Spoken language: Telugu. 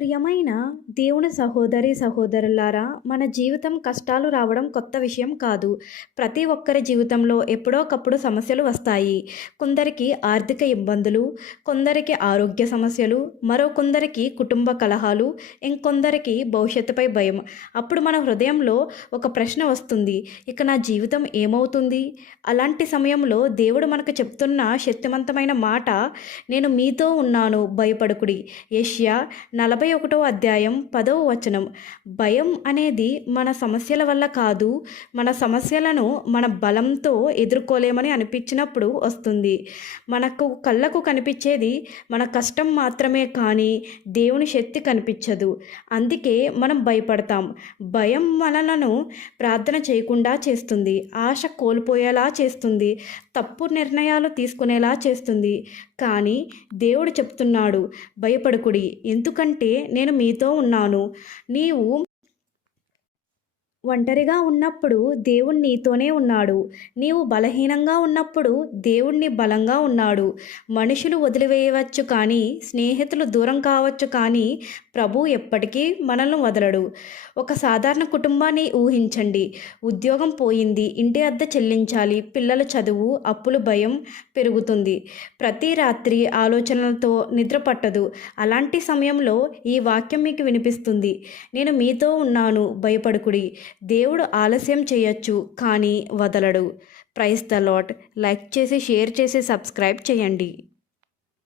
ప్రియమైన దేవుని సహోదరి సహోదరులారా మన జీవితం కష్టాలు రావడం కొత్త విషయం కాదు. ప్రతి ఒక్కరి జీవితంలో ఎప్పుడోకప్పుడు సమస్యలు వస్తాయి. కొందరికి ఆర్థిక ఇబ్బందులు కొందరికి ఆరోగ్య సమస్యలు మరో కొందరికి కుటుంబ కలహాలు ఇంకొందరికి భవిష్యత్తుపై భయం. అప్పుడు మన హృదయంలో ఒక ప్రశ్న వస్తుంది. ఇక నా జీవితం ఏమవుతుంది? అలాంటి సమయంలో దేవుడు మనకు చెప్తున్న శక్తివంతమైన మాట నేను మీతో ఉన్నాను భయపడుకుడి. ఏషియా నలభై ఒకటో అధ్యాయం పదవ వచనం. భయం అనేది మన సమస్యల వల్ల కాదు మన సమస్యలను మన బలంతో ఎదుర్కోలేమని అనిపించినప్పుడు వస్తుంది. మనకు కళ్ళకు కనిపించేది మన కష్టం మాత్రమే కానీ దేవుని శక్తి కనిపించదు. అందుకే మనం భయపడతాం. భయం మనలను ప్రార్థన చేయకుండా చేస్తుంది. ఆశ కోల్పోయేలా చేస్తుంది. తప్పు నిర్ణయాలు తీసుకునేలా చేస్తుంది. కానీ దేవుడు చెప్తున్నాడు భయపడకుడి. ఎందుకంటే నేను మీతో ఉన్నాను. నీవు ఒంటరిగా ఉన్నప్పుడు దేవుడు నీతోనే ఉన్నాడు. నీవు బలహీనంగా ఉన్నప్పుడు దేవుణ్ణి బలంగా ఉన్నాడు. మనుషులు వదిలివేయవచ్చు కానీ స్నేహితులు దూరం కావచ్చు కానీ ప్రభు ఎప్పటికీ మనల్ని వదలడు. ఒక సాధారణ కుటుంబాన్ని ఊహించండి. ఉద్యోగం పోయింది ఇంటి అద్దె చెల్లించాలి పిల్లల చదువు అప్పులు భయం పెరుగుతుంది. ప్రతి రాత్రి ఆలోచనలతో నిద్ర పట్టదు. అలాంటి సమయంలో ఈ వాక్యం మీకు వినిపిస్తుంది. నేను మీతో ఉన్నాను భయపడుకుడి. దేవుడు ఆలస్యం చేయొచ్చు కానీ వదలడు. ప్రైస్ ద లాట్ లైక్ చేసి షేర్ చేసి సబ్స్క్రైబ్ చేయండి.